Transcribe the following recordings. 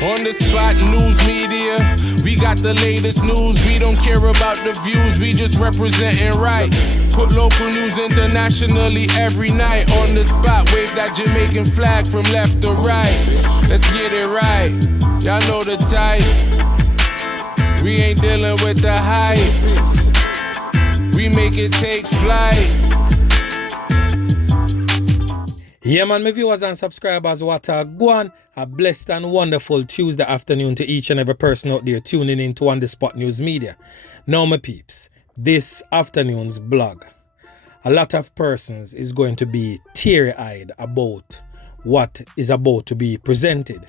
On the spot news media, we got the latest news. We don't care about the views, we just representing right. Put local news internationally every night. On the spot, wave that Jamaican flag from left to right. Let's get it right, y'all know the type. We ain't dealing with the hype. We make it take flight. Yeah man, my viewers and subscribers, what a go on. A blessed and wonderful Tuesday afternoon to each and every person out there tuning in to On The Spot News Media. Now my peeps, this afternoon's blog, a lot of persons is going to be teary-eyed about what is about to be presented,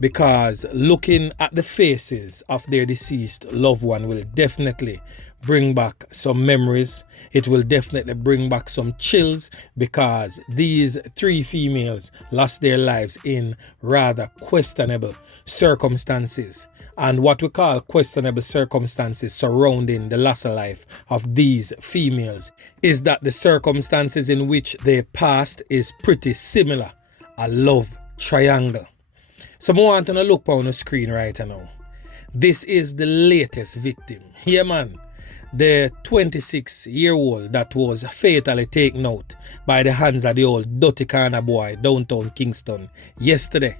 because looking at the faces of their deceased loved one will definitely bring back some memories. It will definitely bring back some chills, because these three females lost their lives in rather questionable circumstances. And what we call questionable circumstances surrounding the loss of life of these females is that the circumstances in which they passed is pretty similar, a love triangle. So I want to look on the screen right now. This is the latest victim. Here man, the 26-year-old that was fatally taken out by the hands of the old dirty corner boy downtown Kingston yesterday.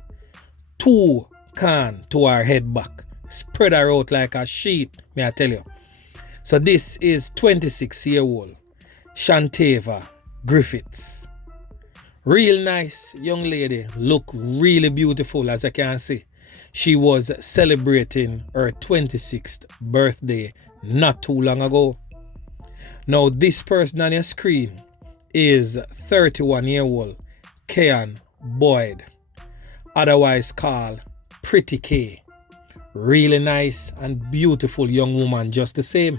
2 can to her head back, spread her out like a sheet, may I tell you. So this is 26-year-old Shantava Griffiths. Real nice young lady, look really beautiful as I can see. She was celebrating her 26th birthday not too long ago. Now this person on your screen is 31-year-old Kean Boyd, otherwise called Pretty K. Really nice and beautiful young woman just the same.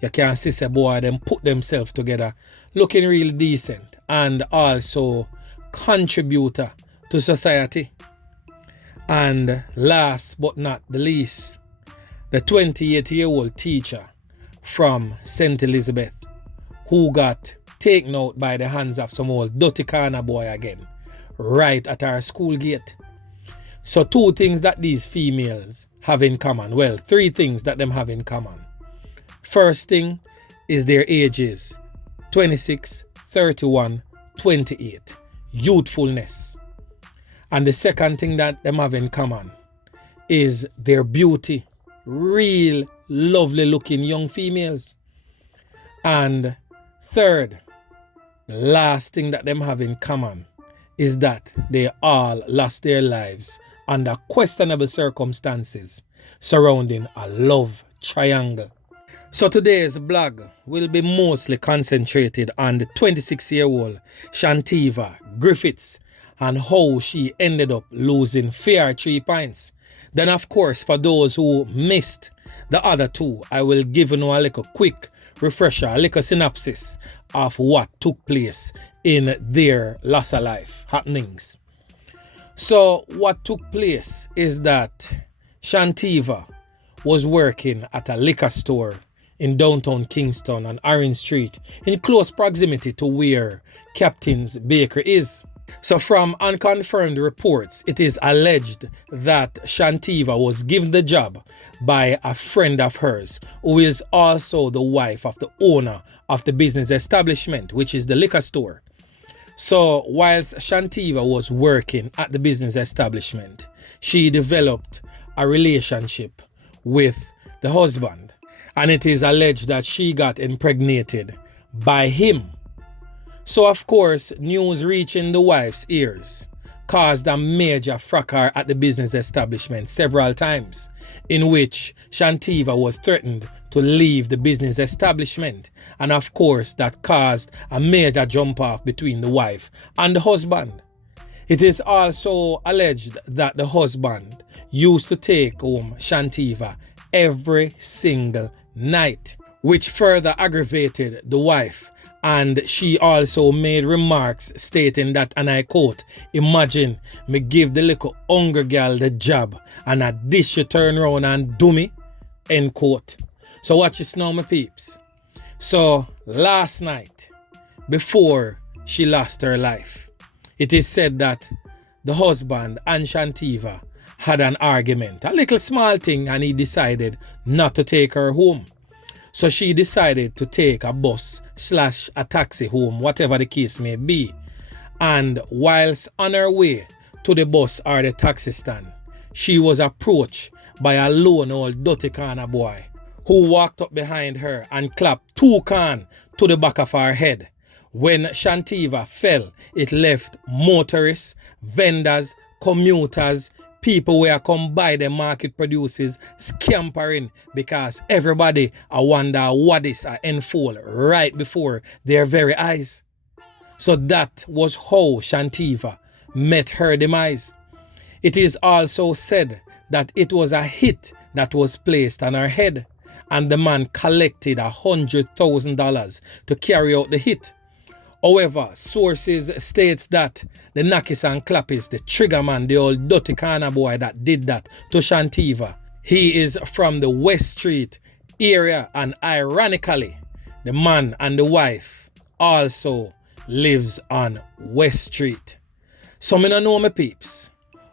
You can see say boy them put themselves together, looking really decent and also contributor to society. And last but not the least, the 28-year-old teacher from St. Elizabeth who got taken out by the hands of some old dirty corner boy again, right at our school gate. So 2 things that these females have in common. Well, 3 things that them have in common. First thing is their ages, 26, 31, 28, youthfulness. And the second thing that them have in common is their beauty. Real lovely looking young females. And third, the last thing that them have in common is that they all lost their lives under questionable circumstances surrounding a love triangle. So today's blog will be mostly concentrated on the 26-year-old Shantava Griffiths and how she ended up losing fair 3 points. Then of course, for those who missed the other 2, I will give you a little quick refresher, a little synopsis of what took place in their loss of life happenings. So what took place is that Shantava was working at a liquor store in downtown Kingston on Orange Street in close proximity to where Captain's Bakery is. So from unconfirmed reports, it is alleged that Shantava was given the job by a friend of hers who is also the wife of the owner of the business establishment, which is the liquor store. So whilst Shantava was working at the business establishment, she developed a relationship with the husband, and it is alleged that she got impregnated by him. So of course, news reaching the wife's ears caused a major fracas at the business establishment several times, in which Shantava was threatened to leave the business establishment, and of course that caused a major jump off between the wife and the husband. It is also alleged that the husband used to take home Shantava every single night, which further aggravated the wife. And she also made remarks stating that, and I quote, "Imagine me give the little hungry girl the job and at this she turn around and do me," end quote. So watch this now, my peeps. So last night, before she lost her life, it is said that the husband and Shantava had an argument, a little small thing, and he decided not to take her home. So she decided to take a bus / a taxi home, whatever the case may be. And whilst on her way to the bus or the taxi stand, she was approached by a lone old dirty corner boy who walked up behind her and clapped 2 cans to the back of her head. When Shantiva fell, it left motorists, vendors, commuters, people where come buy the market produces scampering because everybody wonder what is unfold right before their very eyes. So that was how Shantiva met her demise. It is also said that it was a hit that was placed on her head, and the man collected $100,000 to carry out the hit. However, sources states that the Nakis and Clappis, the trigger man, the old dirty corner boy that did that to Shantiva, he is from the West Street area, and ironically, the man and the wife also lives on West Street. So me no know my peeps.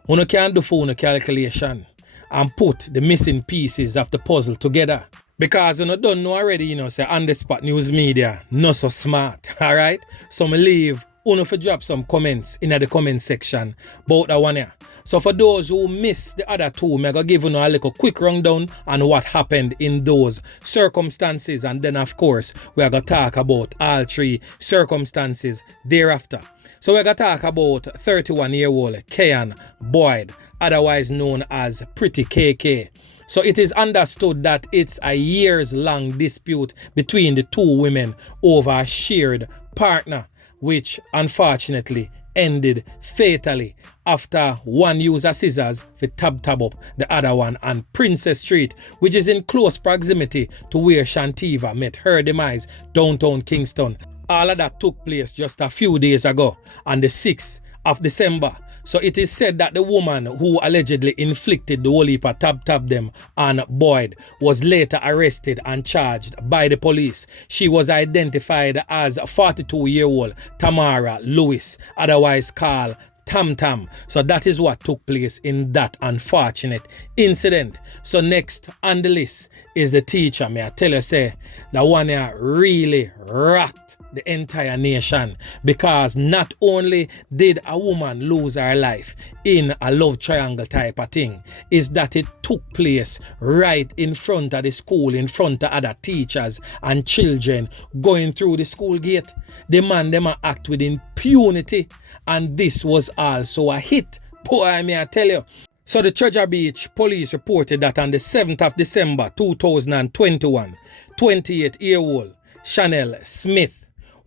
Uno can do for uno calculation and put the missing pieces of the puzzle together. Because you don't know already, say On The Spot News Media, not so smart, alright? So me leave uno for drop some comments in the comment section about that one here. So for those who miss the other two, I'm going to give you a little quick rundown on what happened in those circumstances. And then of course, we are going to talk about all 3 circumstances thereafter. So we're going to talk about 31-year-old Keyan Boyd, otherwise known as Pretty KK. So it is understood that it's a years-long dispute between the 2 women over a shared partner, which unfortunately ended fatally after one used a scissors to tab up the other one on Princess Street, which is in close proximity to where Shantiva met her demise downtown Kingston. All of that took place just a few days ago on the 6th of December. So it is said that the woman who allegedly inflicted the whole heap of tab them on Boyd was later arrested and charged by the police. She was identified as 42-year-old Tamara Lewis, otherwise called Tam Tam. So that is what took place in that unfortunate incident. So next on the list is the teacher. May I tell you, say, the one here really rocked the entire nation, because not only did a woman lose her life in a love triangle type of thing, is that it took place right in front of the school, in front of other teachers and children going through the school gate. The man them act with impunity, and this was also a hit. Boy, may I tell you. So the Treasure Beach police reported that on the 7th of December 2021, 28-year-old Chanel Smith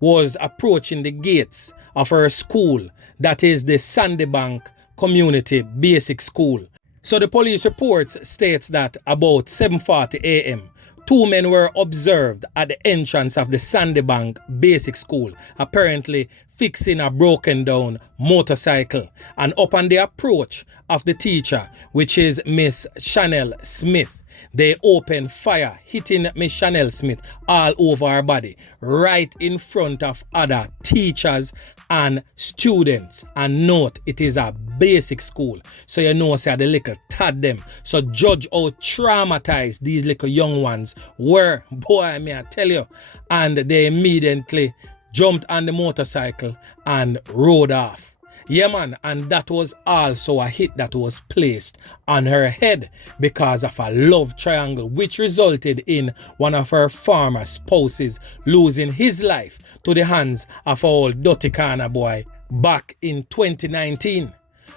was approaching the gates of her school, that is the Sandybank Community Basic School. So the police reports states that about 7:40 a.m., 2 men were observed at the entrance of the Sandybank Basic School, apparently fixing a broken down motorcycle. And upon the approach of the teacher, which is Miss Chanel Smith, they opened fire, hitting Miss Chanel Smith all over her body, right in front of other teachers and students. And note, it is a basic school, so you know, say the little tad them. So judge how traumatized these little young ones were. Boy, may I tell you. And they immediately jumped on the motorcycle and rode off. Yeah, man, and that was also a hit that was placed on her head because of a love triangle, which resulted in one of her former spouses losing his life to the hands of an old dirty corner boy back in 2019.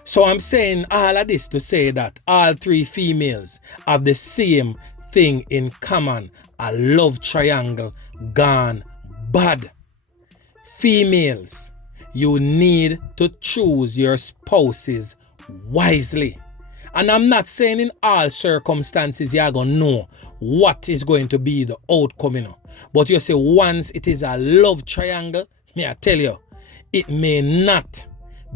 So I'm saying all of this to say that all 3 females have the same thing in common: a love triangle gone bad. Females, you need to choose your spouses wisely. And I'm not saying in all circumstances you're going to know what is going to be the outcome, you know. But you say once it is a love triangle, may I tell you, it may not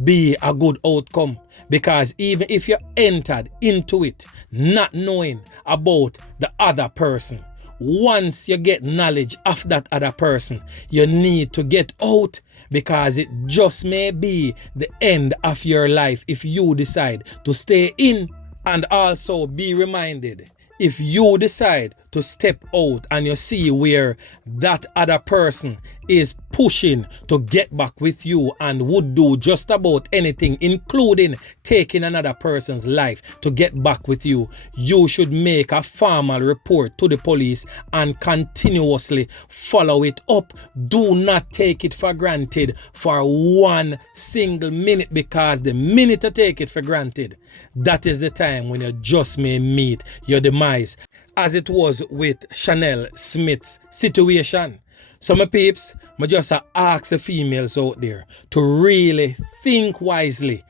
be a good outcome. Because even if you entered into it not knowing about the other person, once you get knowledge of that other person, you need to get out, because it just may be the end of your life if you decide to stay in. And also be reminded, if you decide to step out and you see where that other person is pushing to get back with you and would do just about anything, including taking another person's life to get back with you, you should make a formal report to the police and continuously follow it up. Do not take it for granted for one single minute, because the minute you take it for granted, that is the time when you just may meet your demise, as it was with Chanel Smith's situation. So my peeps, I just ask the females out there to really think wisely,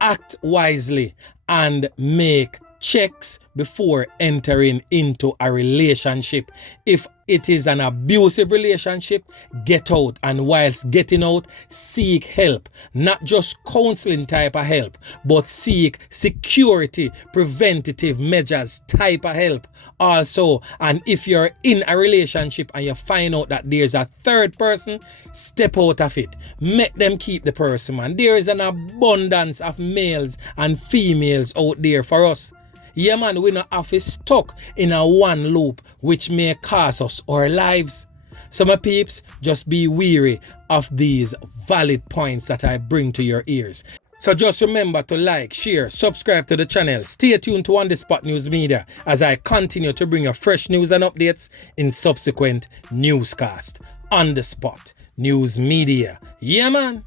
act wisely, and make checks before entering into a relationship. If it is an abusive relationship, get out, and whilst getting out, seek help. Not just counseling type of help, but seek security, preventative measures type of help also. And if you're in a relationship and you find out that there's a third person, step out of it. Make them keep the person, man. There is an abundance of males and females out there for us. Yeah, man, we not have to stuck in a one loop which may cost us our lives. So my peeps, just be wary of these valid points that I bring to your ears. So just remember to like, share, subscribe to the channel. Stay tuned to On The Spot News Media as I continue to bring you fresh news and updates in subsequent newscasts. On The Spot News Media. Yeah, man.